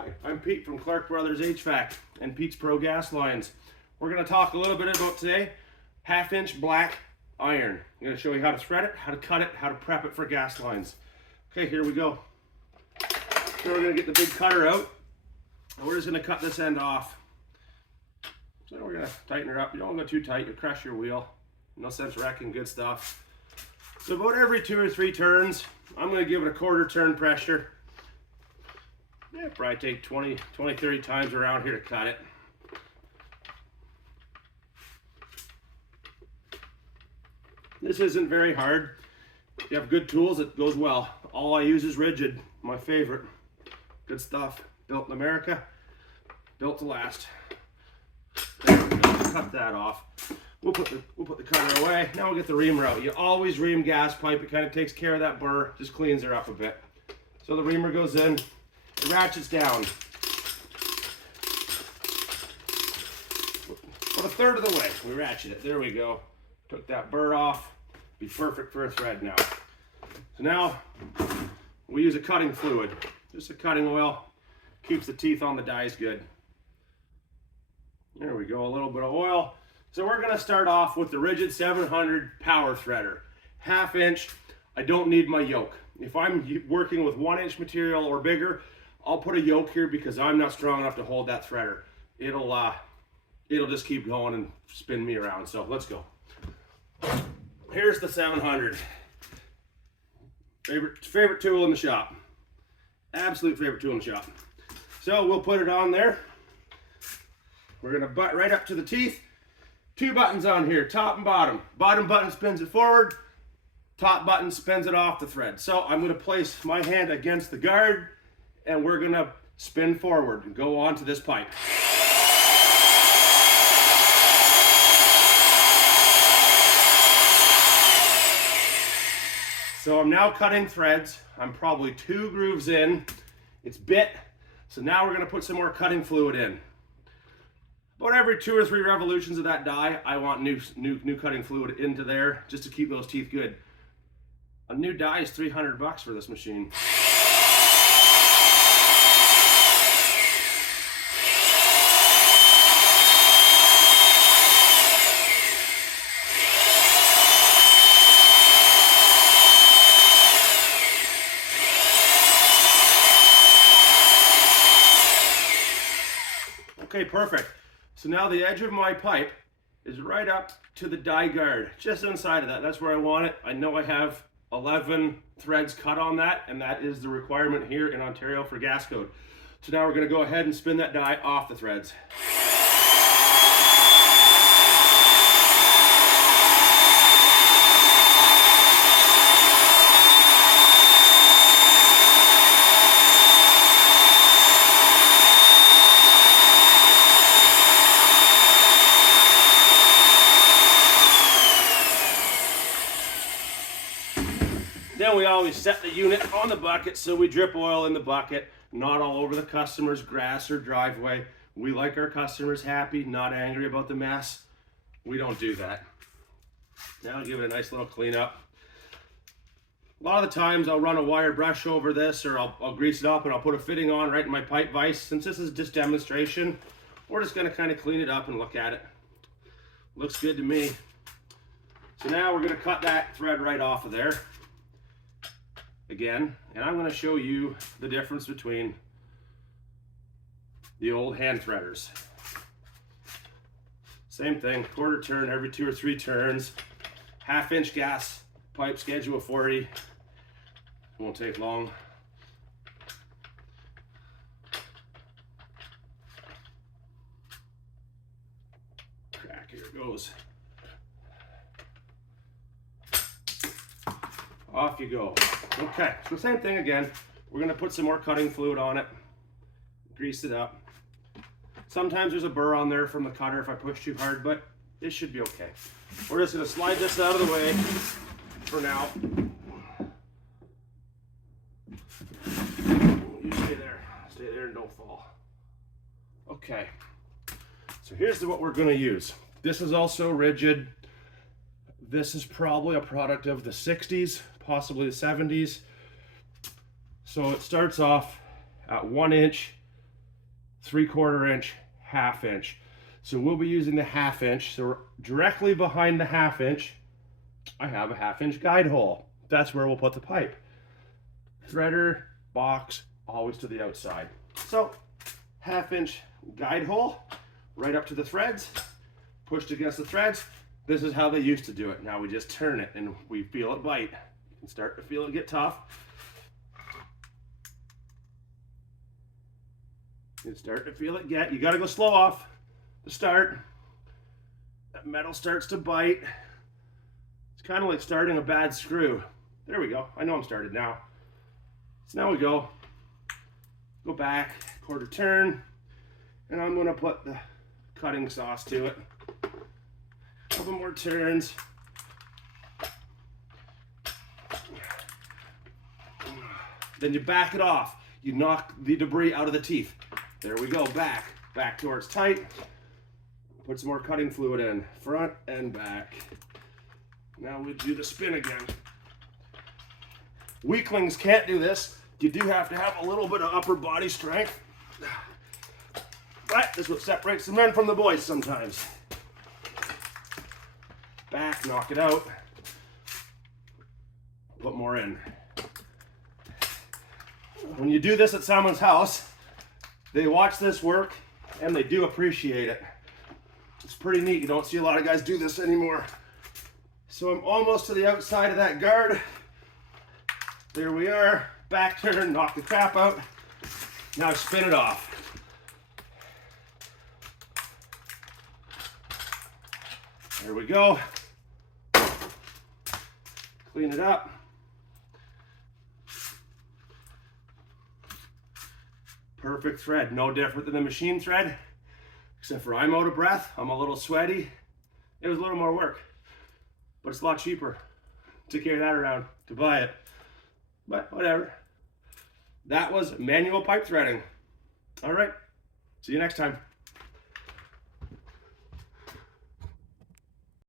Hi, I'm Pete from Clark Brothers HVAC and Pete's Pro Gas Lines. We're going to talk a little bit about today, 1/2-inch black iron. I'm going to show you how to thread it, how to cut it, how to prep it for gas lines. Okay, here we go. So we're going to get the big cutter out, and we're just going to cut this end off. So we're going to tighten her up. You don't want to go too tight, you'll crush your wheel. No sense wrecking good stuff. So about every 2 or 3 turns, I'm going to give it a 1/4 turn pressure. Yeah, probably take 20, 30 times around here to cut it. This isn't very hard. If you have good tools, it goes well. All I use is Ridgid, my favorite. Good stuff. Built in America, built to last. There we go. Cut that off. We'll put the cutter away. Now we'll get the reamer out. You always ream gas pipe. It kind of takes care of that burr, just cleans her up a bit. So the reamer goes in, it ratchets down. About 1/3 of the way, we ratchet it. There we go. Took that burr off. Be perfect for a thread now. So now we use a cutting fluid. Just a cutting oil. Keeps the teeth on the dies good. There we go, a little bit of oil. So we're going to start off with the Ridgid 700 power threader. 1/2 inch. I don't need my yoke. If I'm working with 1-inch material or bigger, I'll put a yoke here because I'm not strong enough to hold that threader. It'll just keep going and spin me around. So let's go. Here's the 700. Favorite tool in the shop. Absolute favorite tool in the shop. So we'll put it on there. We're going to butt right up to the teeth. 2 buttons on here, top and bottom. Bottom button spins it forward. Top button spins it off the thread. So I'm going to place my hand against the guard and we're going to spin forward and go on to this pipe. So I'm now cutting threads. I'm probably 2 grooves in. It's bit. So now we're going to put some more cutting fluid in. About every 2 or 3 revolutions of that die, I want new cutting fluid into there just to keep those teeth good. A new die is $300 for this machine. Okay, perfect. So now the edge of my pipe is right up to the die guard, just inside of that. That's where I want it. I know I have 11 threads cut on that, and that is the requirement here in Ontario for gas code. So now we're going to go ahead and spin that die off the threads. Then we always set the unit on the bucket so we drip oil in the bucket, not all over the customer's grass or driveway. We like our customers happy, not angry about the mess. We don't do that. Now I'll give it a nice little cleanup. A lot of the times I'll run a wire brush over this or I'll grease it up and I'll put a fitting on right in my pipe vise. Since this is just demonstration, we're just gonna kind of clean it up and look at it. Looks good to me. So now we're gonna cut that thread right off of there. Again, and I'm going to show you the difference between the old hand threaders. Same thing, 1/4 turn every 2 or 3 turns. 1/2 inch gas pipe, schedule 40. Won't take long. Crack, here it goes. Off you go. Okay, so same thing again. We're going to put some more cutting fluid on it. Grease it up. Sometimes there's a burr on there from the cutter if I push too hard, but it should be okay. We're just going to slide this out of the way for now. You stay there and don't fall. Okay, so here's what we're going to use. This is also Ridgid. This is probably a product of the 60s, possibly the 70s. So it starts off at 1 inch 3/4 inch, 1/2 inch. So we'll be using the 1/2 inch. So directly behind the 1/2 inch, I have a 1/2 inch guide hole. That's where we'll put the pipe. Threader, box, always to the outside. So 1/2 inch guide hole, right up to the threads, pushed against the threads. This is how they used to do it. Now we just turn it and we feel it bite. You can start to feel it get tough. You start to feel it get. You got to go slow off the start. That metal starts to bite. It's kind of like starting a bad screw. There we go. I know I'm started now. So now we go back, 1/4 turn, and I'm going to put the cutting sauce to it. A couple more turns. Then you back it off. You knock the debris out of the teeth. There we go, back towards tight. Put some more cutting fluid in, front and back. Now we do the spin again. Weaklings can't do this. You do have to have a little bit of upper body strength. But this is what separates the men from the boys sometimes. Back, knock it out. Put more in. When you do this at someone's house, they watch this work and they do appreciate it. It's pretty neat. You don't see a lot of guys do this anymore. So I'm almost to the outside of that guard. There we are. Back turn, knock the crap out. Now spin it off. There we go. Clean it up. Perfect thread, no different than the machine thread, except for I'm out of breath, I'm a little sweaty. It was a little more work, but it's a lot cheaper to carry that around, to buy it. But whatever. That was manual pipe threading. All right, see you next time.